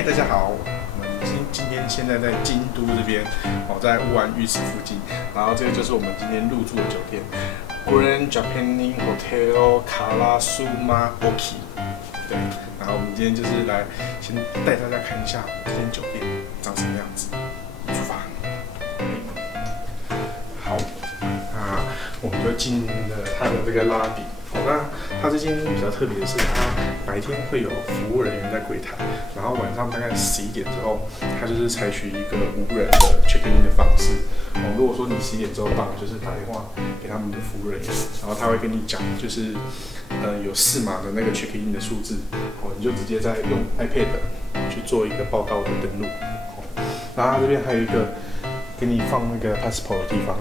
嗨，大家好，我们今天现在在京都这边，在乌丸浴池附近，然后这个就是我们今天入住的酒店 Grand Japanese Hotel Karasuma Oki。对，然后我们今天就是来先带大家看一下这间酒店长什么样子。出发。好，那我们就进了它的这个拉比。那它这间比较特别的是，它白天会有服务人员在柜台，然后晚上大概11点之后，它就是采取一个无人的 check in 的方式。如果说你11点之后到，就是打电话给他们的服务人员，然后他会跟你讲，就是有4码的那个 check in 的数字，你就直接在用 iPad 去做一个报到的登录。然后它这边还有一个给你放那个 passport 的地方。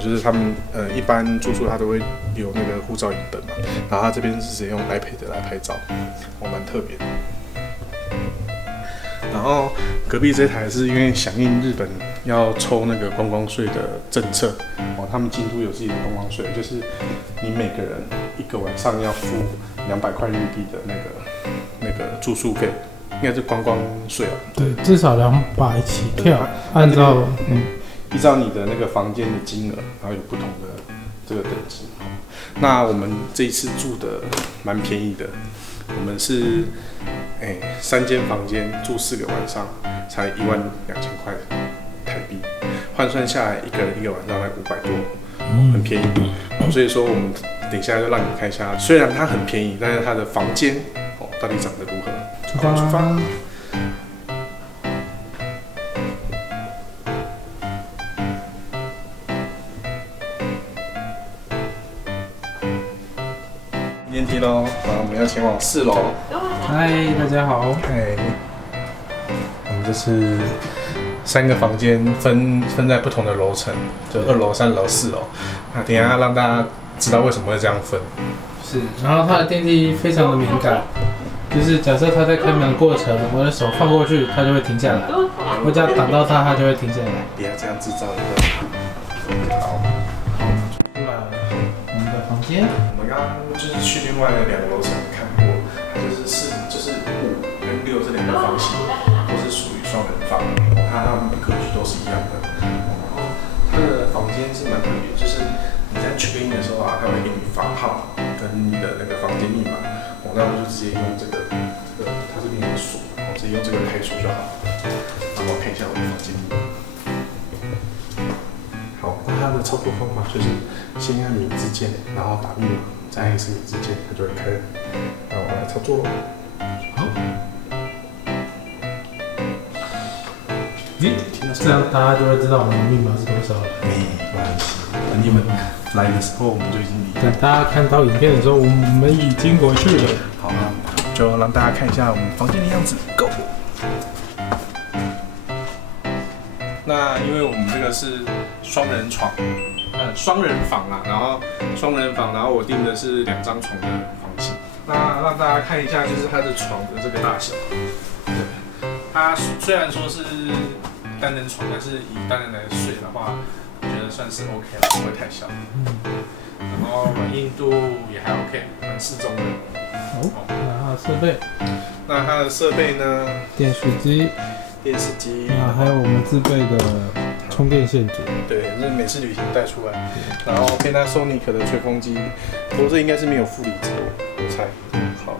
就是他们一般住宿他都会有那个护照影本嘛，然后他这边是直接用 iPad 来拍照，蛮特别的。然后隔壁这台是因为响应日本要抽那个观光税的政策，他们京都有自己的观光税，就是你每个人1个晚上要付200块日币的那个住宿费，应该是观光税哦。对，至少200起跳，按照依照你的那个房间的金额，然后有不同的这个等级。那我们这一次住的蛮便宜的，我们是3间房间住4个晚上，才12000块台币，换算下来一个人1个晚上才500多，很便宜。所以说我们等一下就让你们看一下，虽然它很便宜，但是它的房间到底长得如何？出发。电梯喽，然后我们要前往4楼。嗨，大家好。我们这是3个房间分在不同的楼层，就2楼、3楼、4楼。那等一下让大家知道为什么会这样分。是，然后它的电梯非常的敏感，就是假设它在开门的过程，我的手放过去，它就会停下来；我只要挡到它，它就会停下来。不要这样制造一个。好。出来了，我们的房间。我们刚刚就是去另外2个楼层看过，它就是5跟6这2个房型都是属于双人房，它们的格局都是一样的。然后它的房间是蛮特别，就是你在 check in 的时候啊，它会给你房号跟你的那个房间密码，那我们就直接用这个它这边有锁，直接用这个开锁就好。然后我看一下我的房间密码。好，那它的操作方法就是先按名字键，然后打密码，再按一次名字键，它就会开了。那我来操作咯。好。这样大家就会知道我们的密码是多少了。没关系，等你们来的时候，我们就已经离开。等大家看到影片的时候，我们已经回去了。好了，就让大家看一下我们房间的样子。Go。那因为我们这个是双人房啦，然后我订的是2张床的房型。那让大家看一下，就是它的床的这个大小。对，它虽然说是单人床，但是以单人来睡的话，我觉得算是 OK 了，不会太小。然后软硬度也还 OK， 蛮适中的。那它的设备呢？电视机。还有我们自备的充电线组。对，是每次旅行带出来。然后Panasonic 的吹风机，不过这应该是没有负离子，我猜。好。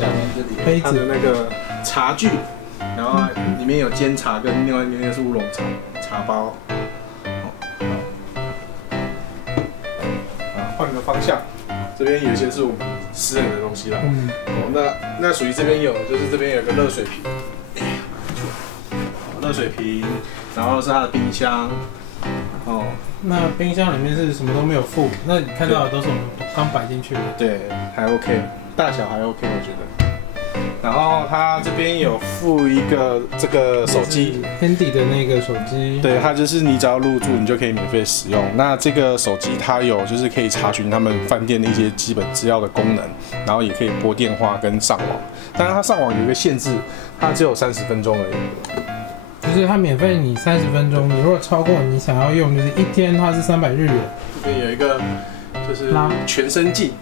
下面这里杯子，它的那个茶具，然后里面有煎茶跟另外一个是乌龙茶茶包。换个方向，这边有一些是我们私人的东西啦。那属于这边有，就是这边有个热水瓶。热水瓶，然后是它的冰箱。那冰箱里面是什么都没有附，那你看到的都是我们刚摆进去的。对，还 OK， 大小还 OK， 我觉得。然后它这边有附一个这个手机 ，Handy 的那个手机。对，它就是你只要入住，你就可以免费使用。那这个手机它有就是可以查询他们饭店的一些基本资料的功能，然后也可以拨电话跟上网。当然它上网有一个限制，它只有30分钟而已。就是它免费你30分钟，你如果超过你想要用，就是1天它是300日元。这边有一个就是全身镜，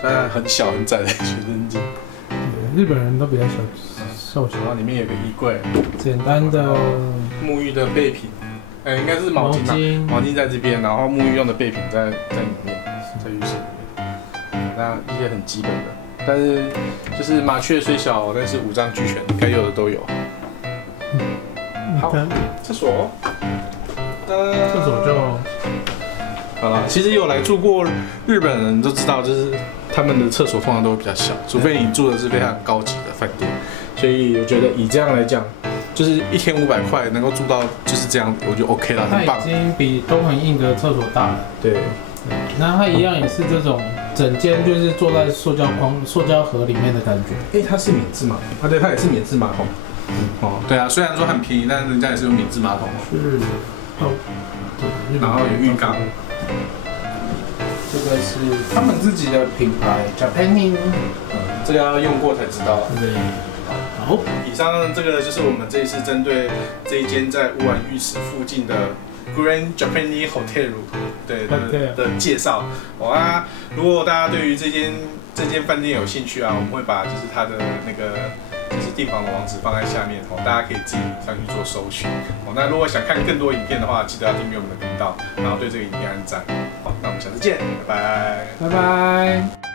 虽然很小很窄的全身镜。日本人都比较寿险然，后里面有个衣柜，简单的沐浴的备品，应该是毛巾吧，毛巾在这边，然后沐浴用的备品在里面，在浴室里面。那一些很基本的，但是就是麻雀虽小，但是五脏俱全，该有的都有。好，厕所，厕所就好了。其实有来住过日本人都知道，就是他们的厕所通常都会比较小，除非你住的是非常高级的饭店。所以我觉得以这样来讲，就是1500块能够住到就是这样，我就 OK 了，很棒。它已经比东横印的厕所大了。对，那它一样也是这种整间就是坐在塑胶盒里面的感觉。它是免治马桶啊，对，它也是免治马桶。哦，对啊，虽然说很便宜，但是人家也是有免治马桶。是，哦，对，然后有浴缸。这个是他们自己的品牌 Japanese，这个要用过才知道。对。好，以上这个就是我们这一次针对这一间在乌丸浴池附近的 Grand Japanese Hotel 的介绍。如果大家对于这间饭店有兴趣啊，我们会把就是它的那个就是订房的网址放在下面大家可以自己上去做搜寻。那如果想看更多影片的话，记得要订阅我们的频道，然后对这个影片按赞。好，那我们下次见，拜拜，拜拜。